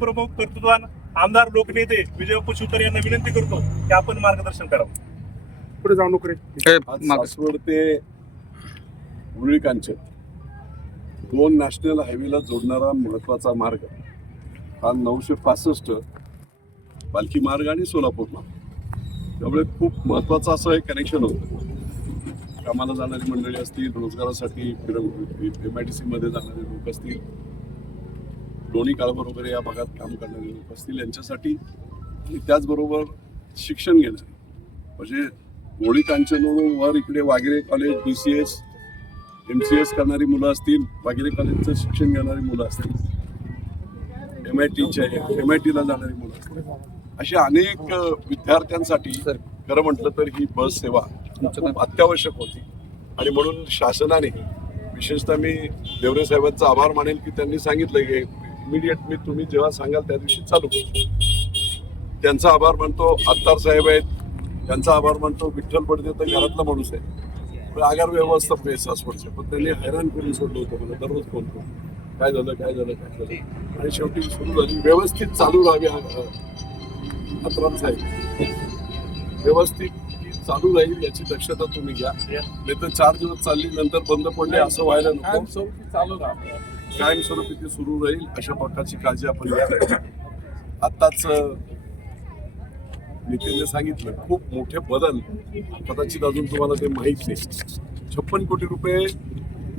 प्रमुख कर्तृत्वान आमदार लोकनेते विजयप्पू शिवतर यांना विनंती करतो की आपण मार्गदर्शन करावं. पुढे जाऊ नको रे आज सासवड ते उरळी कांचन दोन नॅशनल हायवेला जोडणारा महत्त्वाचा मार्ग हा नऊशे पासष्ट पालखी मार्ग आणि सोलापूर मार्ग. त्यामुळे खूप महत्वाचं असं हे कनेक्शन होतं. कामाला जाणारी मंडळी असतील रोजगारासाठी एम आय डी सीमध्ये जाणारे लोक असतील लोणी काळभर वगैरे या भागात काम करणारे लोक असतील यांच्यासाठी आणि त्याचबरोबर शिक्षण घेणारे. म्हणजे होळी कांचनवरून वर इकडे वागिरे college B C S M C S करणारी मुलं असतील वागिरे कॉलेजचं शिक्षण घेणारी मुलं असतील एम आय टीच्या एम आय टीला जाणारी मुलं असतील. अशा अनेक विद्यार्थ्यांसाठी खरं म्हटलं तर ही बस सेवा खूप अत्यावश्यक होती. आणि म्हणून शासनाने विशेषतः मी देवरे साहेबांचा आभार मानेल की त्यांनी सांगितलं की इमिडिएट मी तुम्ही जेव्हा सांगाल त्या दिवशी चालू. त्यांचा आभार मानतो आत्तार साहेब आहेत त्यांचा आभार मानतो विठ्ठल पडते तर घरातला माणूस आहे. आगार व्यवस्था आहे सासवडचे पण त्यांनी हैराण करून सोडलं होतं मला दररोज फोन करून. काय झालं काय झालं काय झालं? आणि शेवटी सुरू झाली व्यवस्थित चालू राहावी अत्राम साहेब. व्यवस्थित चालू राहील याची दक्षता तुम्ही घ्या. नाही तर चार दिवस चालली नंतर बंद पडले असं व्हायला नको. चालू राहा. कायमस्वरूपी ती सुरू राहील अशा प्रकारची काळजी आपण घ्या. आत्ताच नितीनने सांगितलं खूप मोठे बदल कदाचित अजून तुम्हाला ते माहीत नाही. छप्पन कोटी रुपये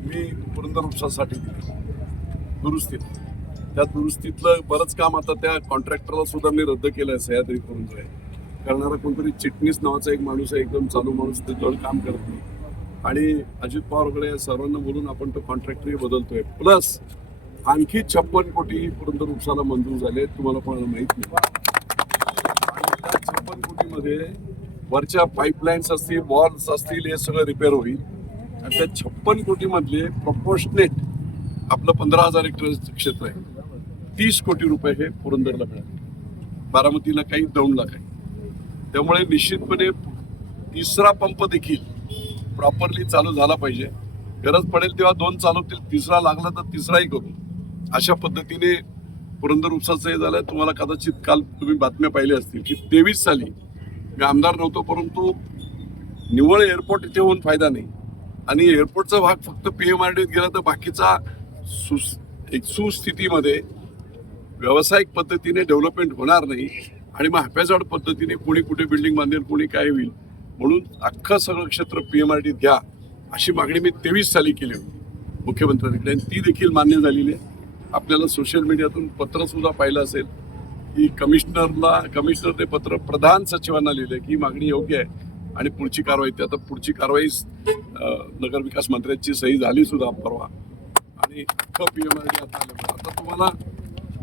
मी पुरंदर उपसासाठी दिले. दुरुस्तीत त्या दुरुस्तीतलं बरंच काम आता त्या कॉन्ट्रॅक्टरला सुद्धा मी रद्द केलंय सह्याद्री पुरंदर करणारा कोणतरी चिटणीस नावाचा एक माणूस आहे एकदम चालू माणूस त्याच्यावर जवळ काम करत नाही. आणि अजित पवार वगैरे सर्वांना बोलून आपण तो कॉन्ट्रॅक्टरही बदलतोय. प्लस आणखी छप्पन कोटी पुरंदर उपसाला मंजूर झाले तुम्हाला कोणाला माहीत नाही. छप्पन कोटीमध्ये वरच्या पाईपलाईन्स असतील वॉल्स असतील हे सगळं रिपेअर होईल. आणि त्या छप्पन कोटीमधले प्रपोर्शनेट आपलं पंधरा हजार हेक्टर क्षेत्र आहे. तीस कोटी रुपये हे पुरंदरला मिळाले. बारामतीला काही दौंडला काही. त्यामुळे निश्चितपणे तिसरा पंप देखील प्रॉपरली चालू झाला पाहिजे. गरज पडेल तेव्हा दोन चालवतील तिसरा लागला तर तिसराही करू. अशा पद्धतीने पुरंदर उपसाचं हे झालं. तुम्हाला कदाचित काल तुम्ही बातम्या पाहिल्या असतील की तेवीस साली मी आमदार नव्हतो परंतु निव्वळ एअरपोर्ट इथे होऊन फायदा नाही. आणि एअरपोर्टचा भाग फक्त पी एम आर डीत गेला तर बाकीचा सुस एक सुस्थितीमध्ये व्यावसायिक पद्धतीने डेव्हलपमेंट होणार नाही. आणि मग हॅपॅझॉड पद्धतीने कोणी कुठे बिल्डिंग बांधेल कोणी काय होईल म्हणून अख्खं सगळं क्षेत्र पी एम आर टी द्या अशी मागणी मी तेवीस साली केली होती मुख्यमंत्र्यांकडे. आणि ती देखील मान्य झालेली आहे. आपल्याला सोशल मीडियातून पत्रसुद्धा पाहिलं असेल की कमिशनरला कमिशनरने पत्र प्रधान सचिवांना लिहिलं की ही मागणी योग्य आहे. आणि पुढची कारवाई ती आता पुढची कारवाई नगरविकास मंत्र्यांची सही झाली सुद्धा परवा. आणि पी एम आर डी आता आता तुम्हाला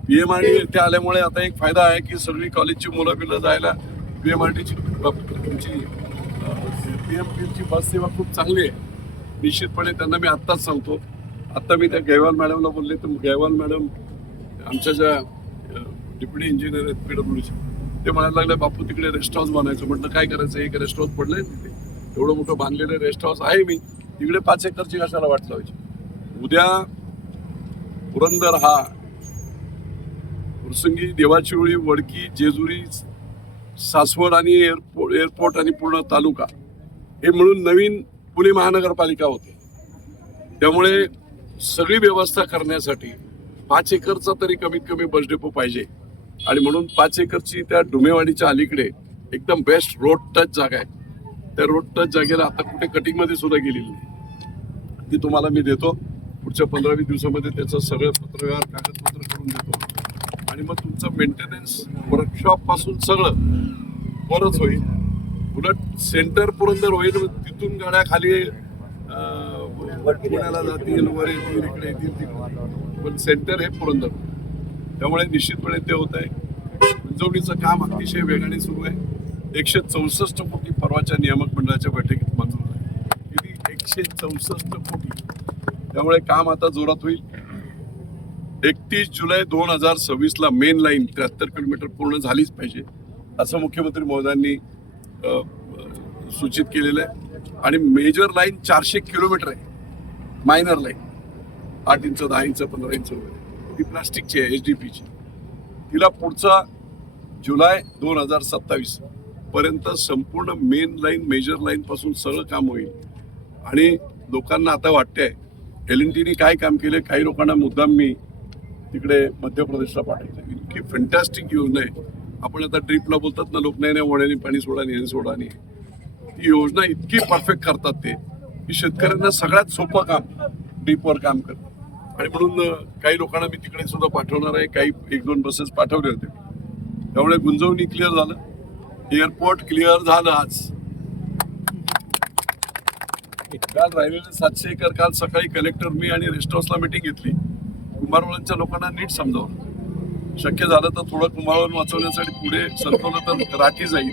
पी एम आर डी ते आल्यामुळे आता एक फायदा आहे की सगळी कॉलेजची मुलं बिलं जायला पी एम आर डीची तुमची पी एम टीची बस सेवा खूप चांगली आहे. निश्चितपणे त्यांना मी आत्ताच सांगतो. आत्ता मी त्या गैवाल मॅडमला बोलले तर गैवाल मॅडम आमच्या ज्या डिप्युटी इंजिनियर आहेत पी डब्ल्यूचे ते म्हणायला लागले बापू तिकडे रेस्ट हाऊस बनायचं म्हटलं काय करायचं? एक रेस्ट हाऊस पडलंय तिथे. एवढं मोठं बांधलेलं रेस्ट हाऊस आहे मी. तिकडे पाच एकरची कशाला वाट लावायची? उद्या पुरंदर हा प्रसंगी देवाचिवळी वडकी जेजुरी सासवड आणि एअरपोर्ट एअरपोर्ट आणि पूर्ण तालुका हे मिळून नवीन पुणे महानगरपालिका होते. त्यामुळे सगळी व्यवस्था करण्यासाठी पाच एकरचा तरी कमीत कमी बस डेपो पाहिजे. आणि म्हणून पाच एकरची त्या डुमेवाडीच्या अलीकडे एकदम बेस्ट रोड टच जागा आहे. त्या रोड टच जागेला आता कुठे कटिंगमध्ये सुद्धा गेलेली नाही. ती तुम्हाला मी देतो. पुढच्या पंधरा वीस दिवसामध्ये त्याचं सगळं पत्रव्यवहार कागदपत्र करून देतो. आणि मग तुमचं मेंटेनन्स वर्कशॉपपासून सगळं बरंच होईल. उलट सेंटर पुरंदर होईल मग तिथून गाड्या खाली पुण्याला जातील वर येतील इकडे येतील पण सेंटर हे पुरंदर त्यामुळे निश्चितपणे ते होत आहे. उंजवणीचं काम अतिशय वेगाने सुरू आहे. एकशे चौसष्ट कोटी परवाच्या नियामक मंडळाच्या बैठकीत मंजूर झाले. किती? एकशे चौसष्ट कोटी. त्यामुळे काम आता जोरात होईल. एकतीस जुलै दोन हजार सव्वीसला मेन लाईन त्र्याहत्तर किलोमीटर पूर्ण झालीच पाहिजे असं मुख्यमंत्री महोदयांनी सूचित केलेलं आहे. आणि मेजर लाईन चारशे किलोमीटर आहे. मायनर लाईन आठ इंच दहा इंच पंधरा इंच वगैरे. ती प्लास्टिकची आहे एच डी पीची तिला पुढचा जुलै दोन हजार सत्तावीस पर्यंत संपूर्ण मेन लाईन मेजर लाईनपासून सगळं काम होईल. आणि लोकांना आता वाटतंय एल एन टीने काय काम केलं काही लोकांना मुद्दाम मी तिकडे मध्य प्रदेशला पाठवतो. इतकी फॅन्टॅस्टिक योजना आहे. आपण आता ड्रीपला बोलतात ना लोक नाही नाही ओढ्याने पाणी सोडा नाही सोडा नाही ती योजना इतकी परफेक्ट करतात ते. की शेतकऱ्यांना सगळ्यात सोपं काम ड्रीपवर काम करतात आणि म्हणून काही लोकांना मी तिकडे सुद्धा पाठवणार आहे. काही एक दोन बसेस पाठवले होते. त्यामुळे गुंजवणी क्लिअर झालं. एअरपोर्ट क्लिअर झालं आज. काल राहिलेले सातशे एकर काल सकाळी कलेक्टर मी आणि रेस्ट हाऊसला मिटिंग घेतली. कुंभारवाड्यांच्या लोकांना नीट समजावं शक्य झालं तर थोडं कुंभारवळ वाचवण्यासाठी पुढे सरकवलं तर राठी जाईल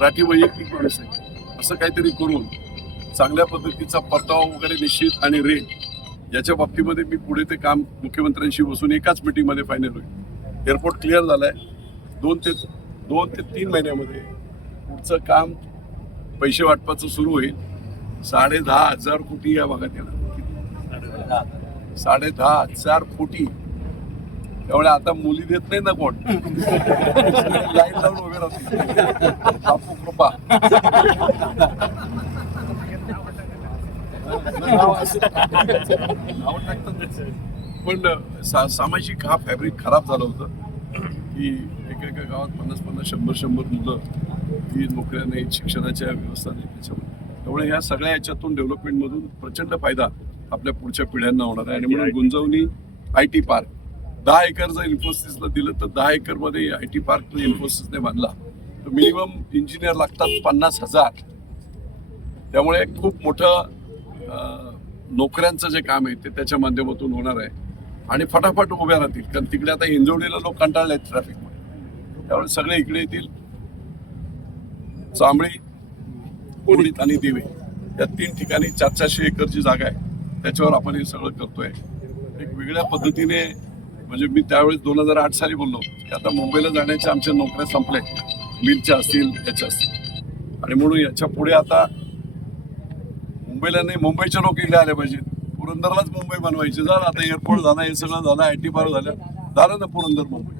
राठी वैयक्तिक माणूस आहे. असं काहीतरी करून चांगल्या पद्धतीचा परतावा वगैरे निश्चित आणि रेट याच्या बाबतीमध्ये मी पुढे ते काम मुख्यमंत्र्यांशी बसून एकाच मीटिंगमध्ये फायनल होईल. एअरपोर्ट क्लिअर झालंय. दोन ते दोन ते तीन महिन्यामध्ये पुढचं काम पैसे वाटपाचं सुरू होईल. साडे दहा हजार कोटी या भागात येणार. साडे दहा हजार कोटी त्यामुळे आता मुली देत नाही ना कोण? लाईन लावून उभे राहतील. बापू कृपा. पण सा- सामाजिक हा फॅब्रिक खराब झालं होतं. की एका एका गावात पन्नास पन्नास शंभर शंभर मुलं ही नोकऱ्या नाहीत शिक्षणाच्या व्यवस्था नाही त्याच्यामुळे त्यामुळे ह्या सगळ्या याच्यातून डेव्हलपमेंटमधून प्रचंड फायदा आपल्या पुढच्या पिढ्यांना होणार आहे. आणि म्हणून गुंजवणी आय टी पार्क. दहा एकर जर इन्फोसिसला दिलं तर दहा एकरमध्ये आय टी पार्क इन्फोसिसने बांधला. तर मिनिमम इंजिनियर लागतात पन्नास हजार. त्यामुळे खूप मोठं नोकऱ्यांचं जे काम आहे ते त्याच्या माध्यमातून होणार आहे. आणि फटाफट उभ्या राहतील. कारण तिकडे आता हिंजवडीला लोक कंटाळले आहेत ट्रॅफिकमुळे त्यामुळे सगळे इकडे येतील. चांबळी उडीत आणि दिवे. या तीन ठिकाणी चार चारशे एकरची जागा आहे. त्याच्यावर आपण हे सगळं करतोय. एक वेगळ्या पद्धतीने म्हणजे मी त्यावेळेस दोन हजार आठ साली बोललो की आता मुंबईला जाण्याच्या आमच्या नोकऱ्या संपल्या मिलच्या असतील याच्या असतील. आणि म्हणून याच्यापुढे आता मुंबईला नाही मुंबईच्या लोक इकडे आले पाहिजेत. पुरंदरलाच मुंबई बनवायची. झालं आता एअरपोर्ट झाला हे सगळं झालं आय टी पार्क झालं. झालं ना पुरंदर मुंबई.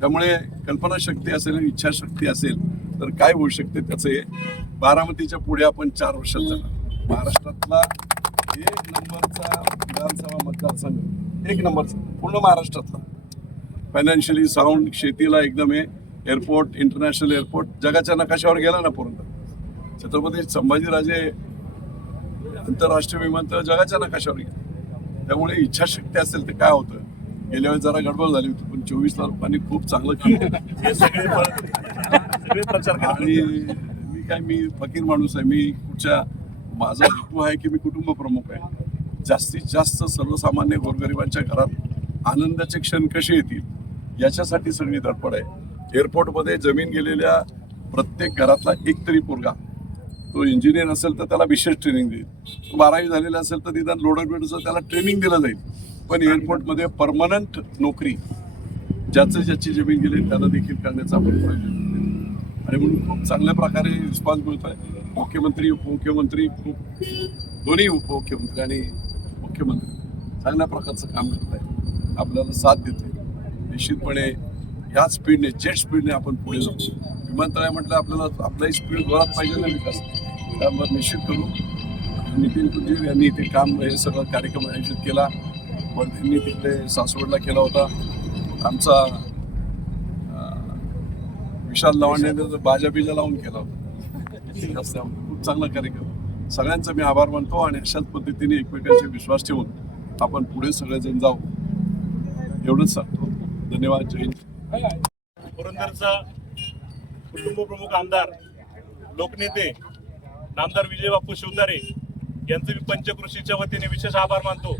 त्यामुळे कल्पनाशक्ती असेल आणि इच्छाशक्ती असेल तर काय होऊ शकते त्याचं हे बारामतीच्या पुढे आपण चार वर्षात जाणार. महाराष्ट्रातला एक नंबरचा विधानसभा मतदारसंघ एक नंबरचा पूर्ण महाराष्ट्रातला. फायनान्शियली साऊंड शेतीला एकदम हे एअरपोर्ट इंटरनॅशनल एअरपोर्ट जगाच्या नकाशावर गेला ना पुरंदर छत्रपती संभाजीराजे आंतरराष्ट्रीय विमानतळ जगाच्या नकाशावर गेले. त्यामुळे इच्छाशक्ती असेल तर काय होतं? गेल्या वेळेस जरा गडबड झाली होती पण चोवीस लोकांनी खूप चांगलं काम केलं. हे सगळे पर- सगळे प्रचार करतात आणि मी काय मी फकीर माणूस आहे. मी कुठच्या माझा हेतू आहे की मी कुटुंब प्रमुख आहे. जास्तीत जास्त सर्वसामान्य गोरगरिबांच्या घरात आनंदाचे क्षण कसे येतील याच्यासाठी सगळी धडपड आहे. एअरपोर्टमध्ये जमीन गेलेल्या प्रत्येक घरातला एक तरी पोरगा. तो इंजिनियर असेल तर त्याला विशेष ट्रेनिंग देईल. तो बारावी झालेला असेल तर निदान लोडर बेडचं त्याला ट्रेनिंग दिलं जाईल. पण एअरपोर्टमध्ये परमनंट नोकरी ज्याचं ज्याची जमीन गेली त्याला देखील करण्याचा आपण प्रयत्न आणि म्हणून खूप चांगल्या प्रकारे रिस्पॉन्स मिळतोय. मुख्यमंत्री उपमुख्यमंत्री खूप दोन्ही उपमुख्यमंत्री आणि मुख्यमंत्री चांगल्या प्रकारचं काम करत आहे आपल्याला साथ देते निश्चितपणे ह्या स्पीडने जेट स्पीडने आपण पुढे जाऊ. विमानतळ म्हटलं आपल्याला आपलाही स्पीड जोरात पाहिजे ना विकास. त्यामुळे निश्चित करू. नितीन कुंजीर यांनी इथे काम हे सगळं कार्यक्रम आयोजित केला. वर्धींनी तिकडे सासवडला केला होता. आमचा विशाल लवांडेने तर बाजा बिजा लावून केला होता. रस्त्यावर. खूप चांगला कार्यक्रम सगळ्यांचा मी आभार मानतो आणि अशाच पद्धतीने एकमेकांचे विश्वास ठेवून आपण पुढे सगळेजण जाऊ. एवढंच सांगतो. धन्यवाद. जय हिंद. पुरंदरचा कुटुंब प्रमुख आमदार लोकनेते नामदार विजय बापू शिवतारे यांचं मी पंचकृषीच्या वतीने विशेष आभार मानतो.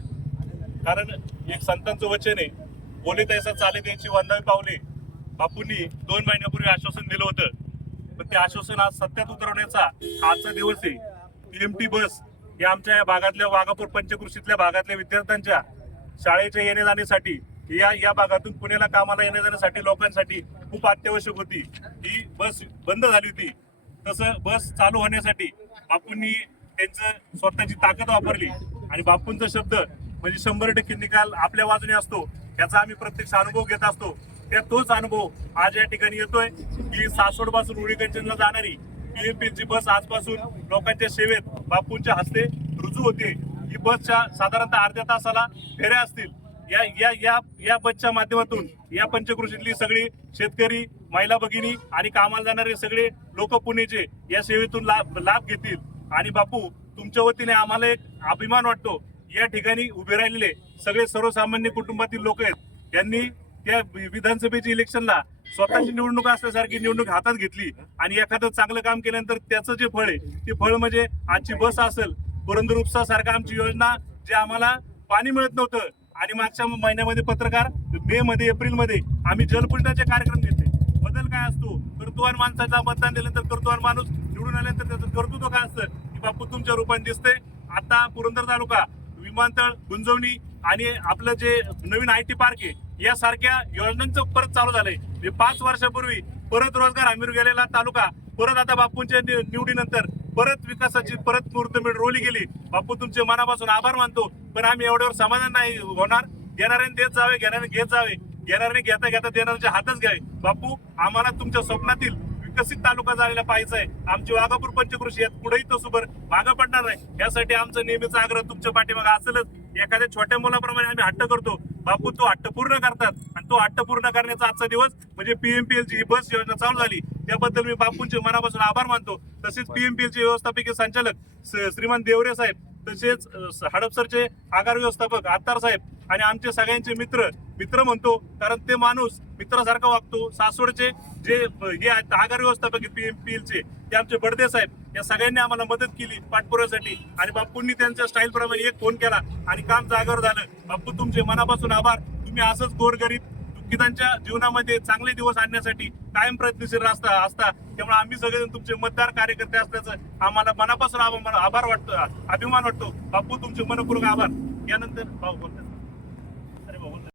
कारण एक संतांचं वचन आहे बोले तैसा चाले द्यायची वंदावी पावले. बापूंनी दोन महिन्यापूर्वी आश्वासन दिलं होतं. पण ते आश्वासन आज सत्यात उतरवण्याचा आजचा दिवस आहे. पीएमटी बस या आमच्या या भागातल्या वाघापूर पंचकृषीतल्या भागातल्या विद्यार्थ्यांच्या शाळेच्या येणे जाण्यासाठी या या भागातून पुण्याला कामाला येण्या जाण्यासाठी लोकांसाठी खूप अत्यावश्यक होती. ही बस बंद झाली होती. तसं बस चालू होण्यासाठी बापूंनी त्यांचं स्वतःची ताकद वापरली. आणि बापूंचा शब्द म्हणजे शंभर टक्के निकाल आपल्या बाजूने असतो. याचा आम्ही प्रत्यक्ष अनुभव घेत असतो. त्या तोच अनुभव आज या ठिकाणी येतोय. की सासवडपासून उडीकंचनला जाणारी पीएमपीची बस आजपासून लोकांच्या सेवेत बापूंच्या हस्ते रुजू होते. ही बसच्या साधारणतः अर्ध्या तासाला फेऱ्या असतील. या या या या बसच्या माध्यमातून या पंचकृषीतली सगळी शेतकरी महिला भगिनी आणि कामाला जाणारे सगळे लोक पुणेचे या सेवेतून लाभ लाभ घेतील. आणि बापू तुमच्या वतीने आम्हाला एक अभिमान वाटतो. या ठिकाणी उभे राहिलेले सगळे सर्वसामान्य कुटुंबातील लोक आहेत. यांनी त्या विधानसभेच्या इलेक्शनला स्वतःची निवडणूक असल्यासारखी निवडणूक हातात घेतली आणि एखादं चांगलं काम केल्यानंतर त्याचं जे फळ आहे ते फळ म्हणजे आजची बस असेल पुरंदर उपसा सारखा आमची योजना जे आम्हाला पाणी मिळत नव्हतं. आणि मागच्या महिन्यामध्ये पत्रकार मे मध्ये एप्रिलमध्ये आम्ही जलपुरणाचे कार्यक्रम घेतले. बदल काय असतो? कर्तुवान माणसाला मतदान दिल्यानंतर कर्तुवान माणूस निवडून आल्यानंतर त्याचं कर्तृत्व काय असतं? की बापू तुमच्या रूपाने दिसतंय. आता पुरंदर तालुका विमानतळ गुंजवणी आणि आपलं जे नवीन आय टी पार्क आहे यासारख्या योजनांचं परत चालू झालंय. म्हणजे पाच वर्षापूर्वी परत रोजगार हमीर गेलेला तालुका परत आता बापूंच्या निवडीनंतर परत विकासाची परत मुहूर्तमेढ रोवली गेली. बापू तुमचे मनापासून आभार मानतो पण आम्ही एवढ्यावर समाधान नाही होणार. देणाऱ्याने देत जावे घेणाऱ्याने घेत जावे. घेणाऱ्याने घेता घेता देणाऱ्याच्या हातच घ्यावे. बापू आम्हाला तुमच्या स्वप्नातील विकसित तालुका झालेला पाहिजे आहे. आमची वाघापूर पंचकृषी यात पुढेही तो सुबर मागं पडणार नाही. यासाठी आमचं नेहमीचा आग्रह तुमच्या पाठीमागे असेलच. एखाद्या छोट्या मुलाप्रमाणे आम्ही हट्ट करतो. बापू तो हट्ट पूर्ण करतात. आणि तो हट्ट पूर्ण करण्याचा आजचा दिवस म्हणजे पीएमपीएल ची ही बस योजना चालू झाली. त्याबद्दल मी बापूंचे मनापासून आभार मानतो. तसेच पीएमपीएलचे व्यवस्थापकीय संचालक श्रीमान देवरे साहेब तसेच हडपसरचे आगार व्यवस्थापक आत्तार साहेब आणि आमचे सगळ्यांचे मित्र मित्र म्हणतो कारण ते माणूस मित्रासारखा वागतो. सासवडचे जे हे आहेत आगार व्यवस्थापक पी एम पी एलचे ते आमचे बडदे साहेब या सगळ्यांनी आम्हाला मदत केली पाठपुराव्यासाठी आणि बापूंनी त्यांच्या स्टाईल प्रमाणे एक फोन केला आणि काम जागेवर झालं. बापू तुमचे मनापासून आभार. तुम्ही असंच गोरगरीब त्यांच्या जीवनामध्ये चांगले दिवस आणण्यासाठी कायम प्रयत्नशील असता असता. त्यामुळे आम्ही सगळेजण तुमचे मतदार कार्यकर्ते असल्याचं आम्हाला मनापासून आभार वाटतो अभिमान वाटतो. बापू तुमचे मनपूर्वक आभार. यानंतर भाऊ बोलतात.